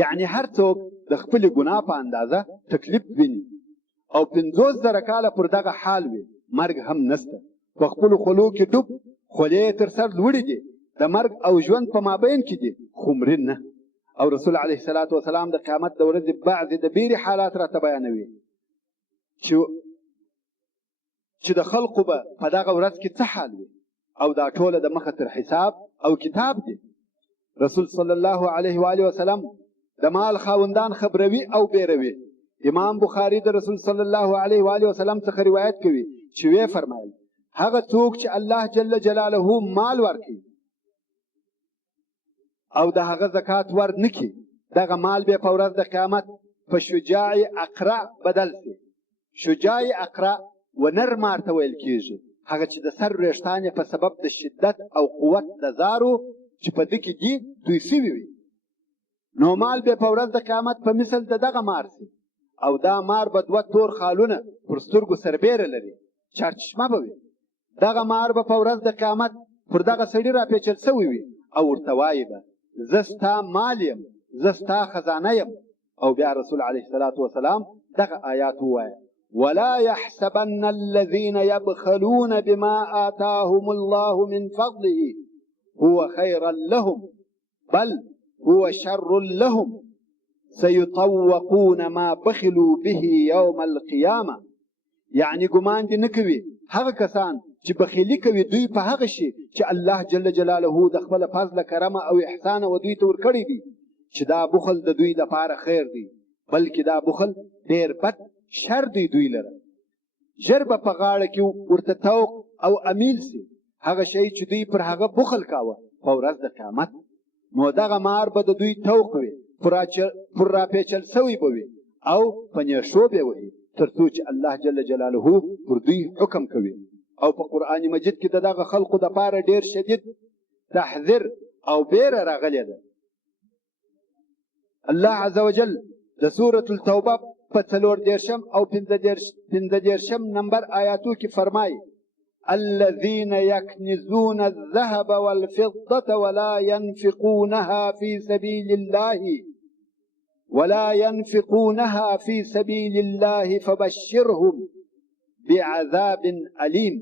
یعنی هر څوک د خپلې ګناه په اندازه تکلیف ویني او 50,000 کاله پر دغه حال وي، مرګ هم نسته. په خپلو خولو کې ډوب، خولې تر سر لوړې دي، د مرګ او ژوند په مابین کې دي، خو مري نه. او رسول علیه الصلاة والسلام د قیامت د ورځې بعضې د بیرې حالات راته بیانوي چې د خلقو به په دغه ورځ کې څه حال وي، او دا ټوله د مخه تر حساب او کتاب دي. رسول صلی الله علیه و آله وسلم د مال خاوندان خبروي او بیروي. امام بخاری د رسول صلی الله علیه و آله وسلم څخه روایت کوي چې وی فرمایل هغه څوک چې الله جل جلاله مال ورکړي او د هغه زکات ورنکړي، دغه مال به په ورځ د قیامت په شجاع اقرع بدل شي. شجاع اقرع و نر مار ته ویل کېږي، هغه چې د سر وریښتان په سبب د شدت او قوت د زارو چې په ده کې دي دوی سوي وي. نو مال به په ورځ د قیامت په مثل د دغه مار سي، او دا مار به 2 تور خالونه پر سترګو سربیره لري، چارچشمه به وي. دغه مار به په ورځ د قیامت پر دغه سړي راپېچل سوی وي او ورته وایي به زه ستا مال یم، زه ستا خزانه یم. او بیا رسول علیه الصلاة والسلام دغه آیات ووایه ولا يحسبن الذين يبخلون بما آتاهم الله من فضله هو خيرا لهم بل هو شر لهم سيطوقون ما بخلوا به يوم القيامة. یعنی ګمان دې نه کوي هغه کسان چې بخیلي کوي دوی په هغه شي چې الله جل جلاله د خپل فضل کرم او احسان و دوی ته ورکړي دي چې دا بخل د دوی لپاره خیر دی، بلکې دا بخل ډېر بد شر دی دوی لره. ژر به په غاړه کې ورته توق او امیل سي هغه شی چې دوی پر هغه بخل کاوه په ورځ د قیامت. نو دغه مار به د دوی توق وي، پر راپېچل سوی به وي او په نیښو به وهي تر څو چې الله جل جلاله پر دوی حکم کوي. او په قرآن مجید کې د دغه خلقو دپاره ډېر شدید تحذير او بیره راغلی ده. الله عز وجل د سورة التوبه په 34 او 15 نمبر آیاتو کې فرمایي الذين يكنزون الذهب والفضة ولا ينفقونها في سبيل الله فبشرهم بعذاب أليم.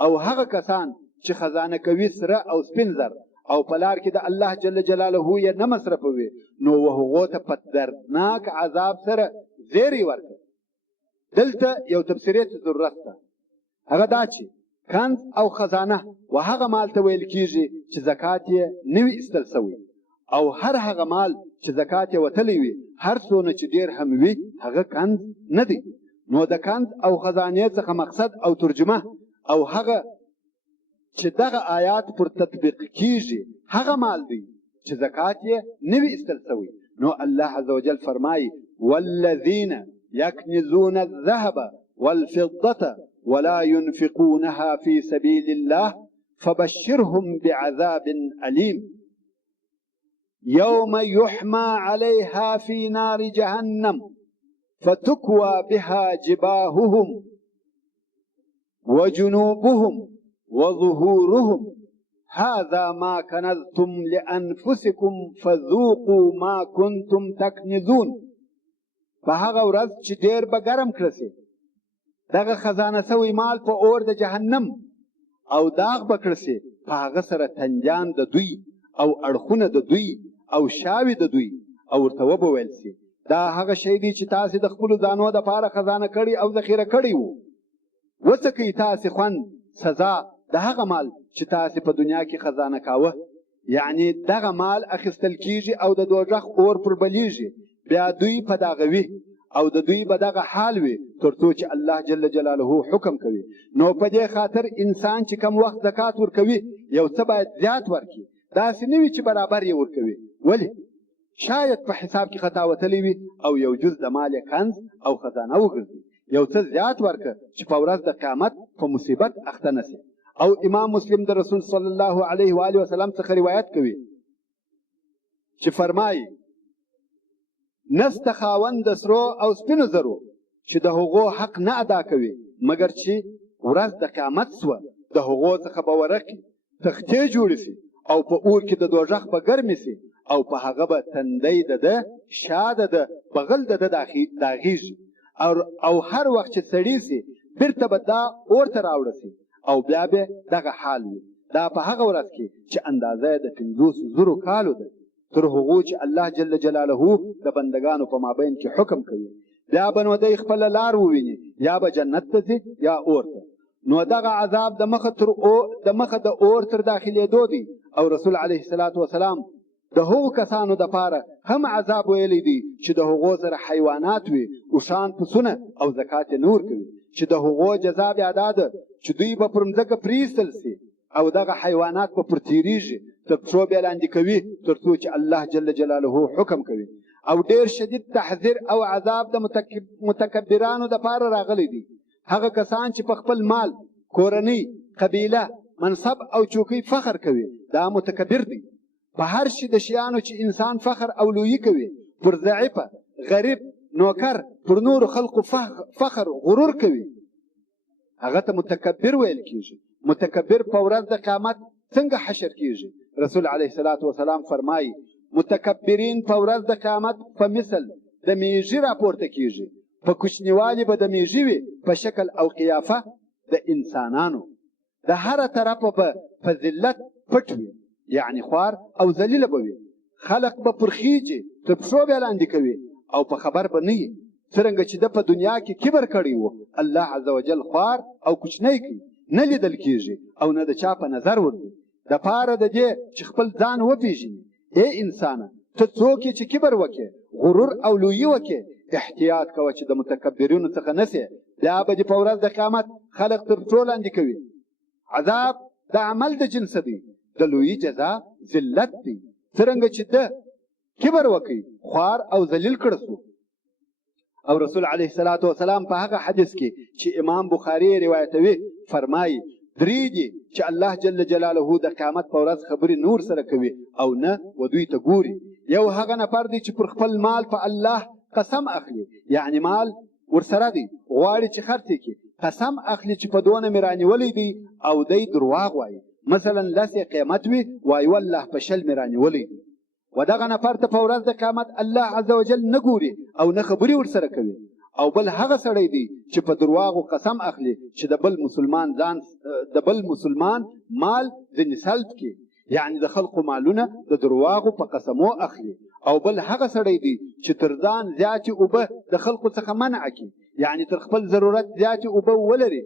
او هغه کسان چې خزانه کوي سره او سپین زر او په لار کې د الله جل جلاله یې نه مصرفوي، نو هغو ته په دردناک عذاب سره زیری ورکړي. دلته یو تفسیري ضرورت ده، هغه دا چې کنز او خزانه و هغه مال ته ویل کېږي چې زکات یې نه وي ایستل سوی، او هغه مال چې زکات یې وتلی وي هر څونه چې ډېر هم وي هغه کنز نه دی. نو د کنز او خزانې څخه مقصد او ترجمه او هغه چې دغه آیات پر تطبیق کیږي هغه مال دی چې زکات یې نه وي ایستل سوی. نو الله عز وجل فرمایي والذین یکنزون الذهب والفضة ولا ينفقونها في سبيل الله فبشرهم بعذاب أليم يوم يحمى عليها في نار جهنم فتكوى بها جباههم وجنوبهم وظهورهم هذا ما كنزتم لأنفسكم فذوقوا ما كنتم تكنزون. په هغه ورځ چې ډېر به ګرم کړه سي دغه خزانه سوی مال په اور د جهنم او داغ به کړ سي، په هغه سره تنجان د دوی او اړخونه د دوی او شاوې د دوی، او ورته وبه ویل سي دا هغه شی دی چې تاسې د خپلو ځانو دپاره خزانه کړي او ذخیره کړی وو. وڅکئ تاسې خوند سزا د هغه مال چې تاسې په دنیا کې خزانه کاوه. یعنی دغه مال اخیستل کیږي او د دوزخ اور پر بلیږي، بیا دوی په داغوي او د دوی به دغه حال وي تر څو چې الله جل جلاله حکم کوي. نو په دې خاطر انسان چې کم وخت زکات ورکوي یو څه باید زیات ورکړي، داسې نه وي چې برابر یې ورکوي. ولې؟ شاید په حساب کې خطا وتلی وي او یو جز د مال یې کنز او خزانه وګرځي. یو څه زیات ورکړه چې په ورځ د قیامت په مصیبت اخته نه سي. او امام مسلم د رسول صلی الله علیه و آله وسلم څخه روایت کوي چې فرمایي نسته خاوند د سرو او سپینو زرو چې د هغو حق نه ادا کوي مګر چې ورځ د قیامت سوه د هغو څخه به ورقي تختې جوړې سي او په اور کې د دوزخ به ګرمې سي او په هغه به تندی د ده شا د ده بغل د ده داغیږي او هر وخت چې سړي سي بیرته به دا اور ته راوړه سي او بیا به دغه حال وي. دا په هغه ورځ کې چې اندازه یې د 500,000 کالو ده، تر هغو چې الله جل جلاله د بندگانو په مابین کې حکم کوي. بیا به نو دی خپله لار وویني، یا به جنت ته ځي یا اور ته. نو دغه عذاب د مخه د اور تر داخلېدو دی. او رسول علیه الصلاة والسلام د هغو کسانو دپاره هم عذاب ویلی دی چې د هغو سره حیوانات وي، اوښان، پسونه او زکات یې نه ورکوي، چې د هغو جزا بیا دا ده چې دوی به پر مځکه پرېیستل سي او دغه حیوانات به پر تېرېږي، تر پښو بیا لاندې کوي تر څو چې الله جل جلاله حکم کوي. او ډېر شدید تحذير او عذاب د متکبرانو دپاره راغلی دی. هغه کسان چې په خپل مال، کورنۍ، قبیله، منصب او چوکۍ فخر کوي، دا متکبر دی. په هر شي د شیانو چې انسان فخر او لویي کوي، پر ضعیفه، غریب، نوکر، پر نورو خلقو فخر غرور کوي، هغه ته متکبر ویل کیږي. متکبر په ورځ د قیامت څنګه حشر کیږي؟ رسول علیه الصلاة والسلام فرمایي متکبرین په ورځ د قیامت په مثل د میږي راپورته کیږي، په کوچنیوالي به د میږي وي، په شکل او قیافه د انسانانو، د هره طرفه به په ذلت پټ وي، یعنی خوار او ذلیله به وي. خلق به پرخیږي، تر پښو بیا لاندې کوي او په خبر به نه وي. څرنګه چې ده په دنیا کې کبر کړی و، الله عز وجل خوار او کوچنی کوي، نه لیدل کیږي او نه د چا په نظر ورځي. د پاره د دې چې خپل ځان وپېژني. ای انسانه، ته څوک یې چې کبر وکې، غرور او لویي وکې، احتیاط کوه چې د متکبرینو څخه نه سې. بیا به دې په ورځ د قیامت خلق تر پښو لاندې کوي. عذاب د عمل د جنسه دی، د لویي جزا ذلت دی. څرنګه چې ده کبر وکړي، خوار او ذلیل کړه سو. او رسول علیه الصلاة والسلام په هغه حدیث کې چې امام بخاري روایتوي فرمایي درې دي چې الله جل جلاله د قیامت په ورځ خبرې نور سره کوي او نه و دوی ته ګوري. یو هغه نفر دی چې پر خپل مال په الله قسم اخلي، یعنی مال ورسره دی، غواړي چې خرڅ کړي، قسم اخلي چې په دونه مې رانیولی دی او دی درواغ وایي. مثلا 10 قیمت وي، وایي والله په 20 مې رانیولی دی. و دغه نفر ته په ورځ د قیامت الله عز وجل نه ګوري او نه خبرې ورسره کوي. او بل هغه سړی دی چې په درواغو قسم اخلي چې د بل مسلمان مال ځینې سلب کړي، یعنی د خلقو مالونه د درواغو په قسمو اخلي. او بل هغه سړی دی چې تر ځان زیاتې اوبه د خلقو څخه منع کړي، یعنی تر خپل ضرورت زیاتې اوبه ولري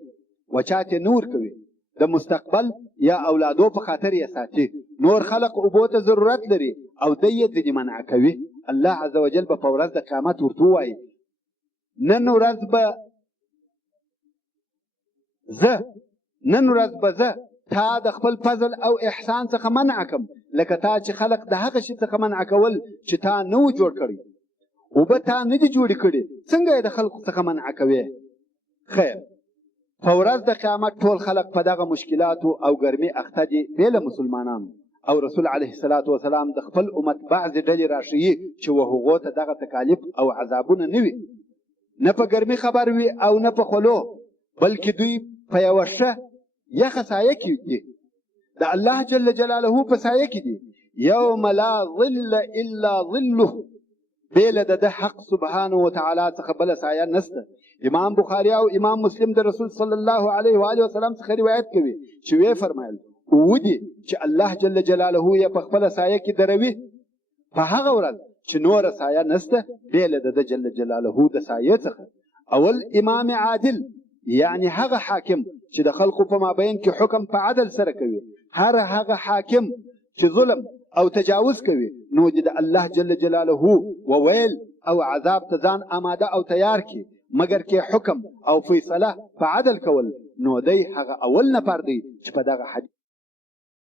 و چاته نور کوي، د مستقبل یا اولادو په خاطر یې ساتي. نور خلق اوبو ته ضرورت لري او دی یې ځینې منع کوي. الله عز وجل به په ورځ د قیامت ورته ووایي نن ورځ به زه تا د خپل فضل او احسان څخه منع کم، لکه تا چې خلق د هغه شي څخه منع کول چې تا نه و جوړ کړی، اوبه تا نه دي جوړې کړي، څنګه یې د خلقو څخه منع کوې؟ خیر، په ورځ د قیامت ټول خلق په دغه مشکلاتو او ګرمي اخته دي بې له مسلمانانو. او رسول علیه الصلاة والسلام د خپل امت بعضې ډلې راښیي چې و هغو ته دغه تکالیف او عذابونه نه وي، نه په ګرمي خبر وي او نه په خولو، بلکې دوی په یوه ښه یخه سایه کې دي، د الله جل جلاله په سایه کې دي. یوم لا ظل الا ظله، بې له د حق سبحانه وتعالی څخه بله سایه نشته. امام بخاری او امام مسلم د رسول صلی الله علیه و آله وسلم څخه روایت کوي چې وی فرمایل ودي چې الله جل جلاله یې په خپل سایه کې دروي په هغه ورځ چې نور سایه نسته بیل د جل جلاله د سایه څخه. اول امام عادل یعنی هغه حاکم چې د خلقو په مابین کې حکم په عدل سره کوي. هر هغه حاکم چې ظلم او تجاوز کوي نو د الله جل جلاله وویل او عذاب ته ځان آماده او تیار کی مگر کې حکم او فیصله په عدل کول نو دی هغه اول نفر دی چې په دغه حدیث